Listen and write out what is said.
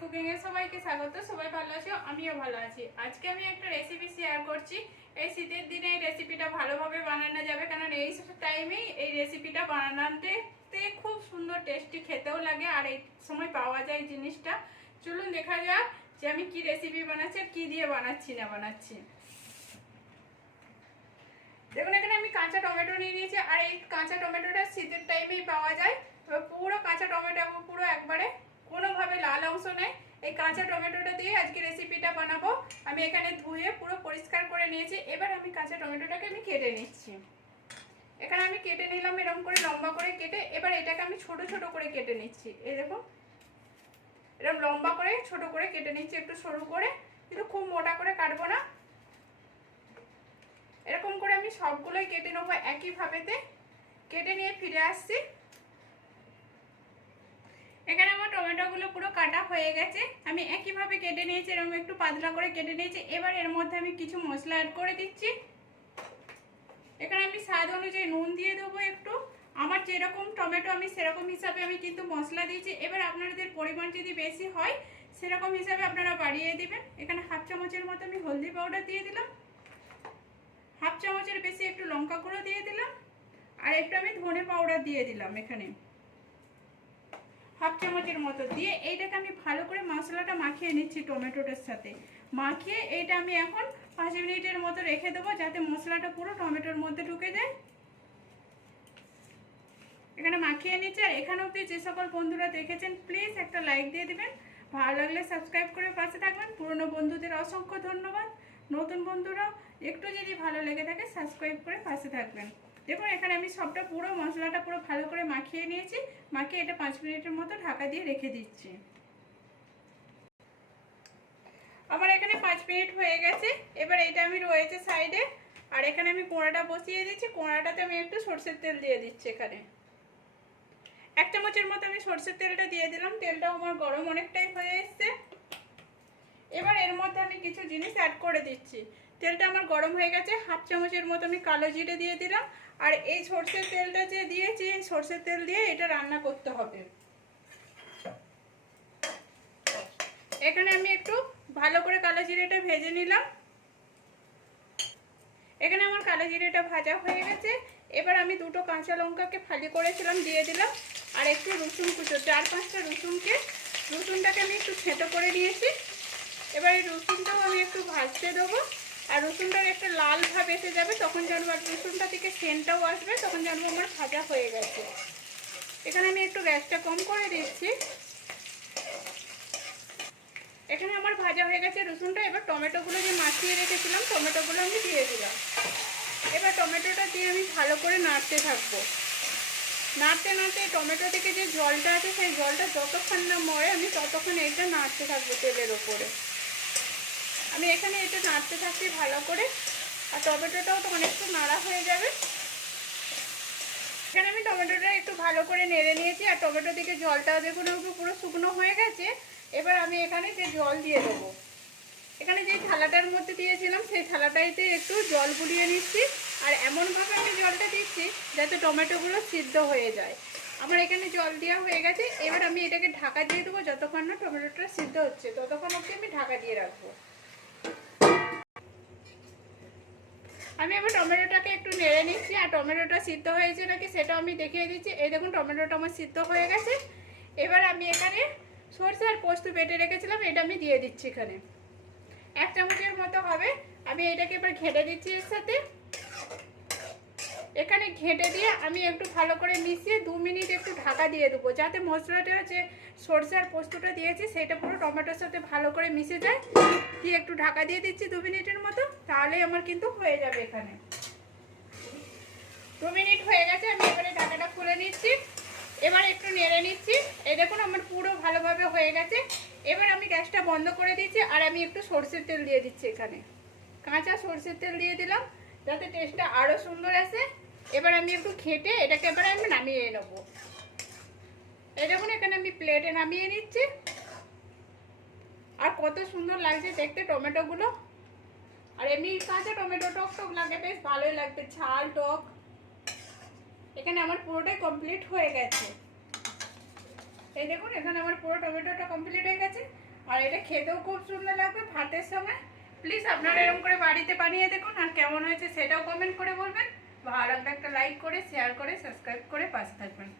Cooking এ সবাইকে স্বাগত, সবাই ভালো আছো? আমিও ভালো আছি। আজকে আমি একটা রেসিপি শেয়ার করছি। এই শীতের দিনে এই রেসিপিটা ভালোভাবে বানানো যাবে, কারণ এই টাইমেই এই রেসিপিটা বানানোতে খুব সুন্দর টেস্টি খেতেও লাগে, আর এই সময় পাওয়া যায় জিনিসটা। চলুন দেখা যাক যে আমি কি রেসিপি বানাচ্ছি আর কি দিয়ে বানাচ্ছি না বানাচ্ছি। দেখুন, এখানে আমি কাঁচা টমেটো নিয়ে নিয়েছি, আর এই কাঁচা টমেটোটা শীতের টাইমেই পাওয়া যায়। পুরো কাঁচা টমেটো, পুরো একবারে এই কাঁচা টমেটোটা দিয়ে আজকে রেসিপিটা বানাবো। আমি এখানে ধুয়ে পুরো পরিষ্কার করে নিয়েছি। এবার আমি কাঁচা টমেটোটাকে আমি কেটে নিচ্ছি। এখানে আমি কেটে নিলাম, এরকম করে লম্বা করে কেটে এবার এটাকে আমি ছোট ছোট করে কেটে নিচ্ছি। এই দেখো, এরকম লম্বা করে ছোট করে কেটে নিচ্ছি একটু সরু করে। কিন্তু খুব মোটা করে কাটবো না। এরকম করে আমি সবগুলোই কেটে নেব একইভাবেতে। কেটে নিয়ে ফিরে আসছি এখানে আমার টমেটোগুলো পুরো কাটা হয়ে গেছে। আমি একইভাবে কেটে নিয়েছি, এরকম একটু পাতলা করে কেটে নিয়েছি। এবার এর মধ্যে আমি কিছু মশলা অ্যাড করে দিচ্ছি। এখানে আমি স্বাদ অনুযায়ী নুন দিয়ে দেবো একটু। আমার যেরকম টমেটো, আমি সেরকম হিসাবে আমি কিন্তু মশলা দিয়েছি। এবার আপনাদের পরিমাণ যদি বেশি হয়, সেরকম হিসাবে আপনারা বাড়িয়ে দিবেন। এখানে হাফ চামচের মতো আমি হলদি পাউডার দিয়ে দিলাম। হাফ চামচের বেশি একটু লঙ্কা গুঁড়ো দিয়ে দিলাম। আর একটু আমি ধনে পাউডার দিয়ে দিলাম এখানে। হাফ চামচের মতো। দিয়ে এইটাকে আমি ভালো করে মশলাটা মাখিয়ে নিচ্ছি টমেটোটার সাথে। মাখিয়ে এইটা আমি এখন পাঁচ মিনিটের মতো রেখে দেবো যাতে মশলাটা পুরো টমেটোর মধ্যে ঢুকে যায়। এখানে মাখিয়ে নিচ্ছি। আর এখানে অব্দি যে সকল বন্ধুরা দেখেছেন প্লিজ একটা লাইক দিয়ে দিবেন। ভালো লাগলে সাবস্ক্রাইব করে পাশে থাকবেন। পুরনো বন্ধুদের অসংখ্য ধন্যবাদ। নতুন বন্ধুরা একটু যদি ভালো লেগে থাকে সাবস্ক্রাইব করে পাশে থাকবেন। দেখুন, এখানে আমি সবটা পুরো মশলাটা পুরো ভালো করে মাখিয়ে নিয়েছি। মাখিয়ে এটা পাঁচ মিনিটের মতো ঢাকা দিয়ে রেখে দিচ্ছি। আমার এখানে পাঁচ মিনিট হয়ে গেছে। এবার এটা আমি রয়েছে সাইডে আর এখানে আমি কোঁড়াটা বসিয়ে দিচ্ছি। কোঁড়াটাতে আমি একটু সর্ষের তেল দিয়ে দিচ্ছি এখানে। এক চামচের মতো আমি সর্ষের তেলটা দিয়ে দিলাম। তেলটাও আমার গরম অনেকটাই হয়ে এসছে। এবার এর মধ্যে আমি কিছু জিনিস অ্যাড করে দিচ্ছি। তেলটা আমার গরম হয়ে গেছে, হাফ চামচের মতো আমি কালো জিরে দিয়ে দিলাম। আর এই সর্ষের তেলটা যে দিয়েছি, এই সর্ষের তেল দিয়ে এটা রান্না করতে হবে। এখানে আমি একটু ভালো করে কালো জিরেটা ভেজে নিলাম। এখানে আমার কালো জিরেটা ভাজা হয়ে গেছে। এবার আমি দুটো কাঁচা লঙ্কাকে ফালি করেছিলাম, দিয়ে দিলাম। আর একটু রসুন কুচো, চার পাঁচটা রসুনকে, রসুনটাকে আমি একটু ছেঁটো করে নিয়েছি। এবার এই রসুনটাও আমি একটু ভাজতে দেবো। আর রসুনটার একটা লাল ভাব এসে যাবে, তখন জানব আর রসুনটা থেকে সেন্টটাও আসবে, তখন জানব আমার ভাজা হয়ে গেছে। এখানে আমি একটু গ্যাসটা কম করে দিচ্ছি। এখানে আমার ভাজা হয়ে গেছে রসুনটা, এবার টমেটোগুলো যে মাখিয়ে রেখেছিলাম, টমেটোগুলো আমি দিয়ে দিলাম। এবার টমেটোটা দিয়ে আমি ভালো করে নাড়তে থাকব। নাড়তে নাড়তে টমেটো থেকে যে জলটা আছে, সেই জলটা যতক্ষণ না মরে, আমি ততক্ষণ এটা নাড়তে থাকব তেলের ওপরে। আমি এখানে এটা নাড়তে থাকছি ভালো করে, আর টমেটোটাও তো অনেকটা নাড়া হয়ে যাবে। এখানে আমি টমেটোটা একটু ভালো করে নেড়ে নিয়েছি, আর টমেটো থেকে জলটা দেখুন পুরো শুকনো হয়ে গেছে। এবার আমি এখানে যে জল দিয়ে দেবো, এখানে যে থালাটার মধ্যে দিয়েছিলাম, সেই থালাটাইতে একটু জল গুলিয়ে নিচ্ছি, আর এমনভাবে আমি জলটা দিচ্ছি যাতে টমেটোগুলো সিদ্ধ হয়ে যায়। আমার এখানে জল দেওয়া হয়ে গেছে, এবার আমি এটাকে ঢাকা দিয়ে দেবো, যতক্ষণ না টমেটোটা সিদ্ধ হচ্ছে, ততক্ষণ অবধি আমি ঢাকা দিয়ে রাখব। আমি এবার টমেটোটাকে একটু নেড়ে নিচ্ছি, আর টমেটোটা সিদ্ধ হয়েছে নাকি সেটা আমি দেখিয়ে দিচ্ছি। এই দেখুন, টমেটোটা আমার সিদ্ধ হয়ে গেছে। এবার আমি এখানে সরষে আর পোস্ত বেটে রেখেছিলাম, এটা আমি দিয়ে দিচ্ছি এখানে। এক চামচের মতো হবে। আমি এটাকে এবার ঘেটে দিচ্ছি এর সাথে। এখানে ঘেটে দিয়ে আমি একটু ভালো করে মিশিয়ে দু মিনিট একটু ঢাকা দিয়ে দেবো, যাতে মশলাটা যে সরষে আর পোস্তটা দিয়েছি, সেটা পুরো টমেটোর সাথে ভালো করে মিশে যায়। দিয়ে একটু ঢাকা দিয়ে দিচ্ছি দু মিনিটের মতো তাহলে আমার কিন্তু হয়ে যাবে এখানে। দু মিনিট হয়ে গেছে, আমি এবারে ঢাকাটা খুলে নিচ্ছি। এবার একটু নেড়ে নিচ্ছি। এই দেখুন, আমার পুরো ভালোভাবে হয়ে গেছে। এবার আমি গ্যাসটা বন্ধ করে দিচ্ছি, আর আমি একটু সর্ষের তেল দিয়ে দিচ্ছি এখানে। কাঁচা সর্ষের তেল দিয়ে দিলাম, যাতে টেস্টটা আরও সুন্দর আসে। এবার আমি একটু খেটে এটাকে এবার আমি নামিয়ে নেব। এই দেখুন, এখানে আমি প্লেটে নামিয়ে নিচ্ছি। আর কত সুন্দর লাগছে দেখতে টমেটোগুলো। আর এমনি কাঁচা টমেটো টক টক লাগে, বেশ ভালোই লাগবে ঝাল টক। এখানে আমার পুরোটাই কমপ্লিট হয়ে গেছে। এই দেখুন, এখানে আমার পুরো টমেটোটা কমপ্লিট হয়ে গেছে। আর এটা খেতেও খুব সুন্দর লাগবে ভাতের সঙ্গে প্লিজ আপনারা এরকম করে বাড়িতে বানিয়ে দেখুন আর কেমন হয়েছে সেটাও কমেন্ট করে বলবেন। ভালো লাগলে একটা লাইক করে শেয়ার করে সাবস্ক্রাইব করে পাশে থাকবেন।